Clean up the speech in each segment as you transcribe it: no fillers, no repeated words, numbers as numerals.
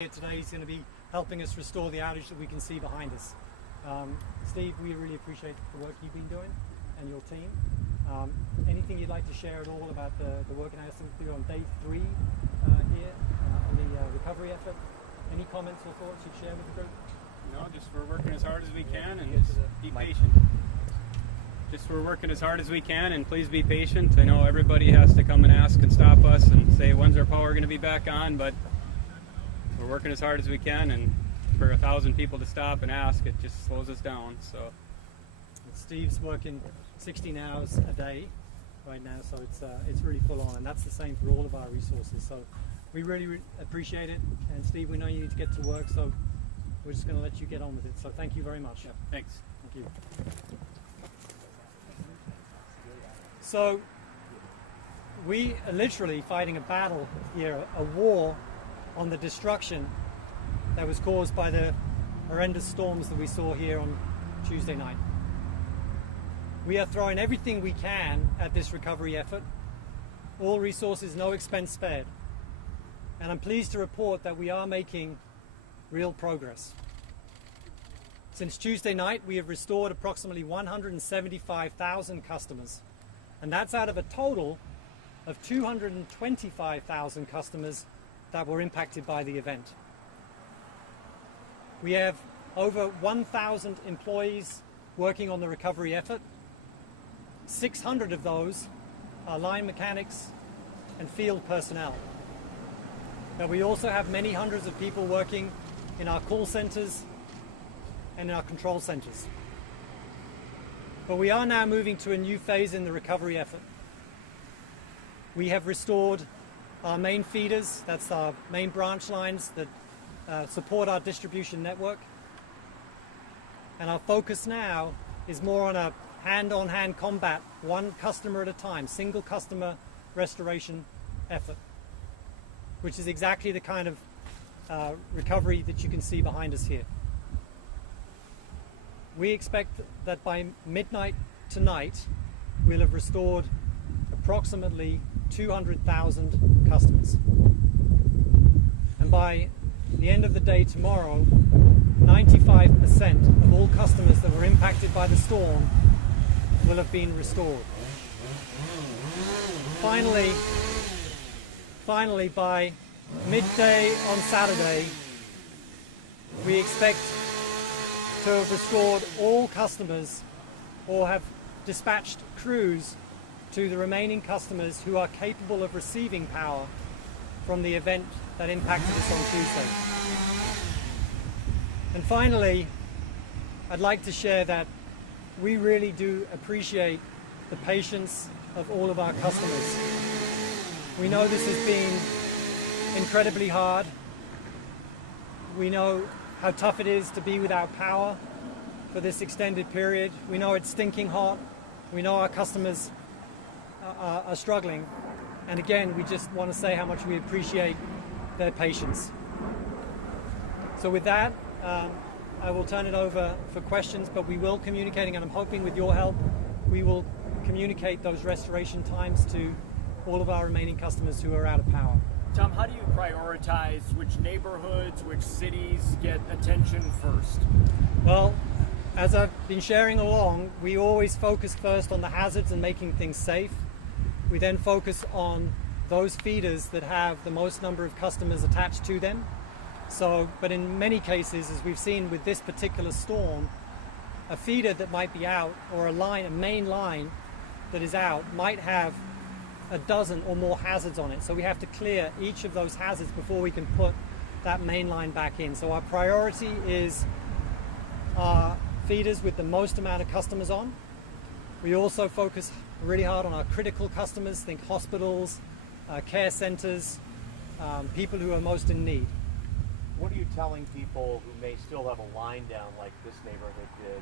Here today. He's going to be helping us restore the outage that we can see behind us. Steve, we really appreciate the work you've been doing and your team. Anything you'd like to share at all about the work and how on day 3 here on the recovery effort? Any comments or thoughts you'd share with the group? No, just we're working as hard as we can and just be patient. Just we're working as hard as we can and please be patient. I know everybody has to come and ask and stop us and say when's our power going to be back on, but we're working as hard as we can, and for 1,000 people to stop and ask, it just slows us down. So Steve's working 16 hours a day right now, so it's really full on, and that's the same for all of our resources. So we really appreciate it, and Steve, we know you need to get to work, so we're just going to let you get on with it. So thank you very much. yeah, thanks. Thank you. So we are literally fighting a battle here, a war on the destruction that was caused by the horrendous storms that we saw here on Tuesday night. We are throwing everything we can at this recovery effort, all resources, no expense spared. And I'm pleased to report that we are making real progress. Since Tuesday night, we have restored approximately 175,000 customers, and that's out of a total of 225,000 customers that were impacted by the event. We have over 1,000 employees working on the recovery effort. 600 of those are line mechanics and field personnel. But we also have many hundreds of people working in our call centers and in our control centers. But we are now moving to a new phase in the recovery effort. We have restored our main feeders, that's our main branch lines that support our distribution network. And our focus now is more on a hand-on-hand combat, one customer at a time, single customer restoration effort, which is exactly the kind of recovery that you can see behind us here. We expect that by midnight tonight, we'll have restored approximately 200,000 customers. And by the end of the day tomorrow, 95% of all customers that were impacted by the storm will have been restored. Finally, by midday on Saturday, we expect to have restored all customers or have dispatched crews to the remaining customers who are capable of receiving power from the event that impacted us on Tuesday. And finally, I'd like to share that we really do appreciate the patience of all of our customers. We know this has been incredibly hard. We know how tough it is to be without power for this extended period. We know it's stinking hot. We know our customers are struggling. And again, we just want to say how much we appreciate their patience. So with that, I will turn it over for questions, but we will communicating, and I'm hoping with your help, we will communicate those restoration times to all of our remaining customers who are out of power. Tom, how do you prioritize which neighborhoods, which cities get attention first? Well, as I've been sharing along, we always focus first on the hazards and making things safe. We then focus on those feeders that have the most number of customers attached to them. But in many cases, as we've seen with this particular storm, a feeder that might be out or a main line that is out might have a dozen or more hazards on it. So we have to clear each of those hazards before we can put that main line back in. So our priority is our feeders with the most amount of customers on. We also focus really hard on our critical customers, think hospitals, care centers, people who are most in need. What are you telling people who may still have a line down like this neighborhood did,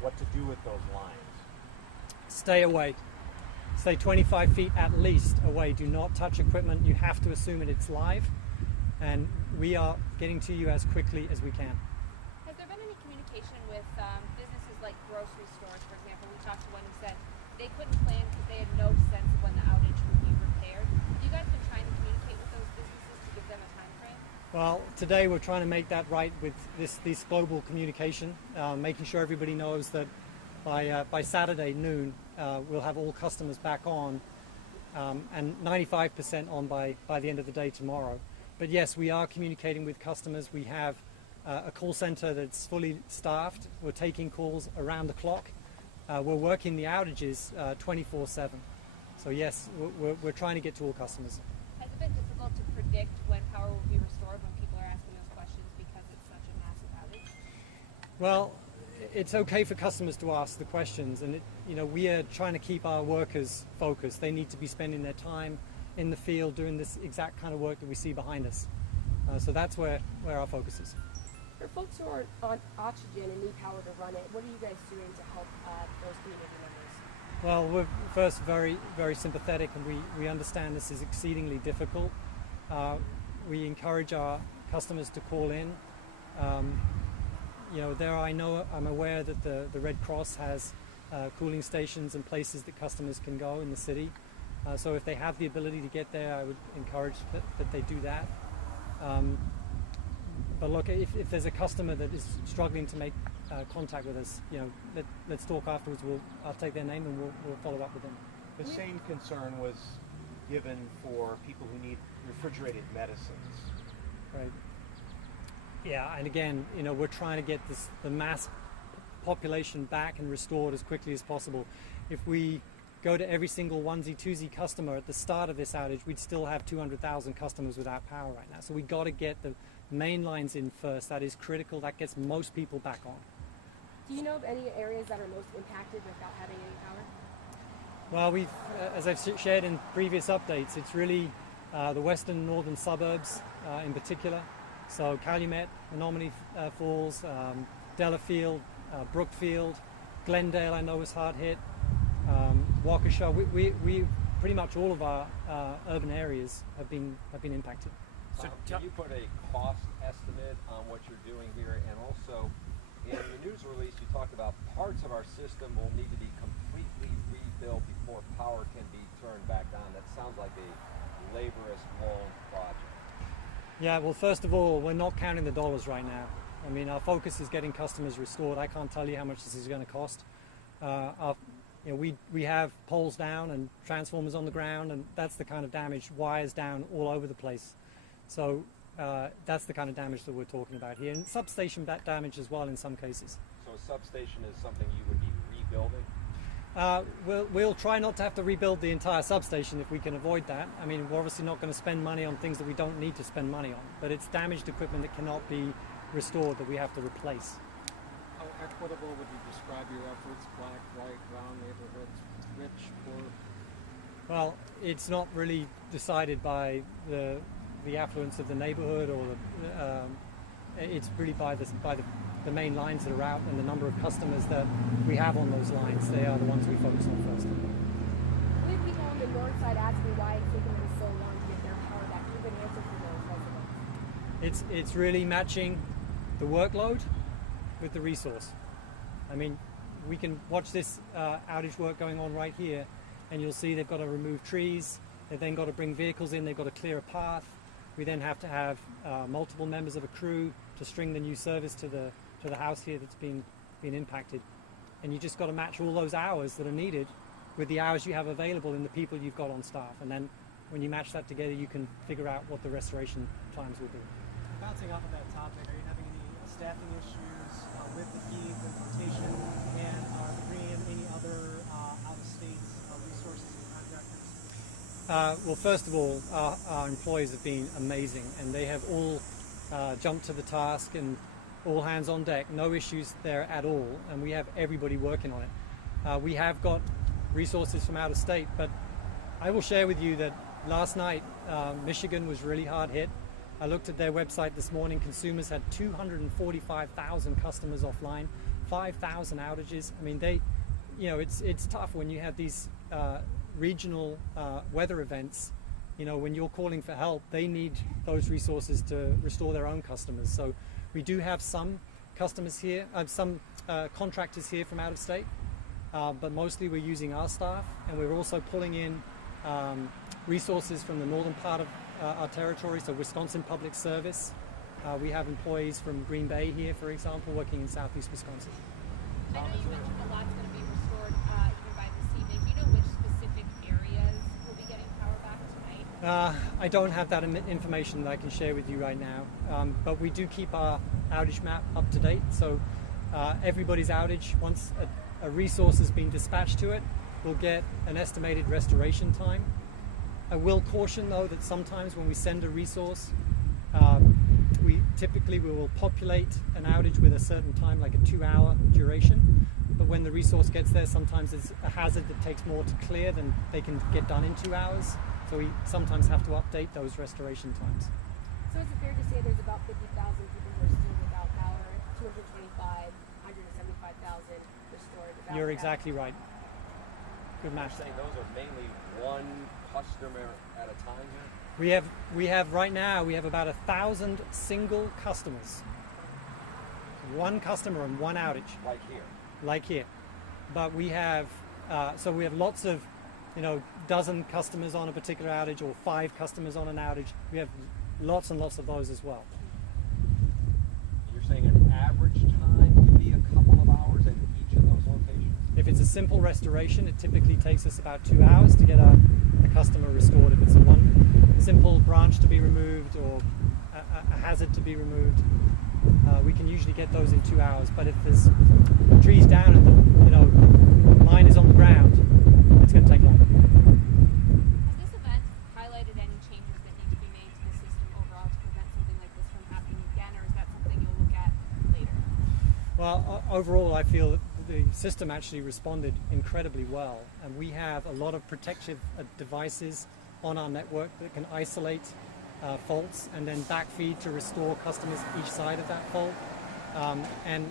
what to do with those lines? Stay away. Stay 25 feet at least away. Do not touch equipment. You have to assume it's live, and we are getting to you as quickly as we can. Has there been any communication with businesses like grocery stores, for example? We talked to one who said they couldn't plan because they had no sense of when the outage would be repaired. Have you guys been trying to communicate with those businesses to give them a time frame? Well, today we're trying to make that right with this global communication, making sure everybody knows that by Saturday noon we'll have all customers back on, and 95% on by the end of the day tomorrow. But yes, we are communicating with customers. We have a call center that's fully staffed. We're taking calls around the clock. We're working the outages 24/7. So yes, we're trying to get to all customers. Has it been difficult to predict when power will be restored when people are asking those questions because it's such a massive outage? Well, it's okay for customers to ask the questions, and we are trying to keep our workers focused. They need to be spending their time in the field doing this exact kind of work that we see behind us. So that's where our focus is. For folks who are on oxygen and need power to run it, what are you guys doing to help those community members? Well, we're first very, very sympathetic, and we understand this is exceedingly difficult. We encourage our customers to call in. I'm aware that the Red Cross has cooling stations and places that customers can go in the city. So if they have the ability to get there, I would encourage that they do that. But look, if there's a customer that is struggling to make contact with us, let's talk afterwards. I'll take their name and we'll follow up with them. The same concern was given for people who need refrigerated medicines. Right. Yeah, and again, we're trying to get the mass population back and restored as quickly as possible. If we go to every single onesie twosie customer at the start of this outage, we'd still have 200,000 customers without power right now. So we got to get the main lines in first. That is critical. That gets most people back on. Do you know of any areas that are most impacted without having any power? Well, as I've shared in previous updates, it's really the western and northern suburbs in particular. So Calumet, Menominee Falls, Delafield, Brookfield, Glendale I know is hard hit, Waukesha. We pretty much all of our urban areas have been impacted. So can you put a cost estimate on what you're doing here? And also, in the news release, you talked about parts of our system will need to be completely rebuilt before power can be turned back on. That sounds like a laborious, long project. Yeah, well, first of all, we're not counting the dollars right now. I mean, our focus is getting customers restored. I can't tell you how much this is going to cost. We have poles down and transformers on the ground, and that's the kind of damage, wires down all over the place. So that's the kind of damage that we're talking about here. And substation damage as well in some cases. So a substation is something you would be rebuilding? We'll try not to have to rebuild the entire substation if we can avoid that. I mean, we're obviously not going to spend money on things that we don't need to spend money on, but it's damaged equipment that cannot be restored that we have to replace. How equitable would you describe your efforts? Black, white, brown neighborhoods, rich, poor? Well, it's not really decided by the affluence of the neighborhood, or it's really by the main lines that are out and the number of customers that we have on those lines. They are the ones we focus on first. We have people on the north side asking why it's taking them so long to get their power back. Do you have an answer for those residents? It's really matching the workload with the resource. I mean, we can watch this outage work going on right here, and you'll see they've got to remove trees. They've then got to bring vehicles in. They've got to clear a path. We then have to have multiple members of a crew to string the new service to the house here that's been impacted. And you just got to match all those hours that are needed with the hours you have available and the people you've got on staff. And then when you match that together, you can figure out what the restoration times will be. Bouncing off of that topic, are you having any staffing issues with the heat, with rotation, and bringing in any other out-of-state resources and contractors? Well, first of all, our employees have been amazing, and they have all jumped to the task and all hands on deck. No issues there at all, and we have everybody working on it. We have got resources from out of state, but I will share with you that last night Michigan was really hard hit. I looked at their website this morning. Consumers had 245,000 customers offline, 5,000 outages. I mean, it's tough when you have these regional weather events. When you're calling for help, they need those resources to restore their own customers. So we do have some customers here, some contractors here from out of state, but mostly we're using our staff, and we're also pulling in resources from the northern part of our territory, so Wisconsin Public Service. We have employees from Green Bay here, for example, working in southeast Wisconsin. I know you mentioned a lot's going to be restored even by this evening. Do you know which specific areas will be getting power back tonight? I don't have that information that I can share with you right now, but we do keep our outage map up to date. So everybody's outage, once a resource has been dispatched to it, will get an estimated restoration time. I will caution though that sometimes when we send a resource, we will populate an outage with a certain time, like a 2-hour duration. But when the resource gets there, sometimes it's a hazard that takes more to clear than they can get done in 2 hours. So we sometimes have to update those restoration times. So is it fair to say there's about 50,000 people who are still without power, 225, 175,000 restored without You're exactly right. Good match. You're saying those are mainly one customer at a time here? We have right now, we have about 1,000 single customers. One customer and one outage. Like here? Like here. But we have, so we have lots of, dozen customers on a particular outage or 5 customers on an outage. We have lots and lots of those as well. You're saying an average time could be a couple of hours at each of those locations? If it's a simple restoration, it typically takes us about 2 hours to get a customer restored. If it's a one simple branch to be removed or a hazard to be removed, we can usually get those in 2 hours. But if there's trees down and the line is on the ground, it's going to take longer. Has this event highlighted any changes that need to be made to the system overall to prevent something like this from happening again, or is that something you'll look at later? Well, overall, I feel that the system actually responded incredibly well, and we have a lot of protective devices on our network that can isolate faults and then backfeed to restore customers each side of that fault. And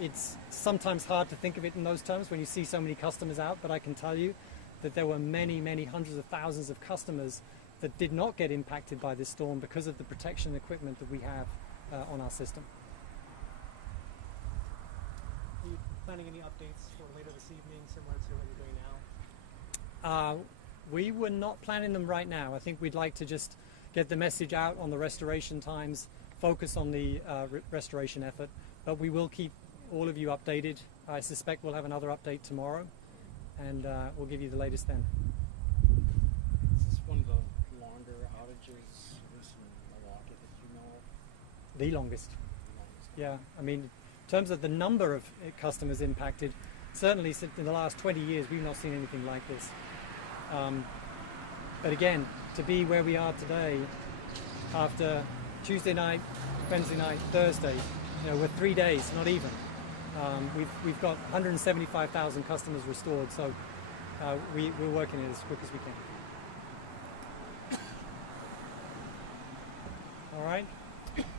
it's sometimes hard to think of it in those terms when you see so many customers out, but I can tell you that there were many, many hundreds of thousands of customers that did not get impacted by this storm because of the protection equipment that we have on our system. Are you planning any updates for later this evening, similar to what you're doing now? We were not planning them right now. I think we'd like to just get the message out on the restoration times, focus on the restoration effort, but we will keep all of you updated. I suspect we'll have another update tomorrow, and we'll give you the latest then. This is one of the longer outages in Milwaukee that you know of? The longest. Yeah, I mean, in terms of the number of customers impacted, certainly in the last 20 years, we've not seen anything like this. But again, to be where we are today, after Tuesday night, Wednesday night, Thursday, we're 3 days, not even. We've got 175,000 customers restored, so we're working it as quick as we can. All right.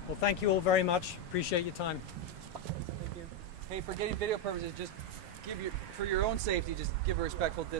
Well, thank you all very much. Appreciate your time. Thank you. Hey, for getting video purposes, just for your own safety, just give a respectful distance.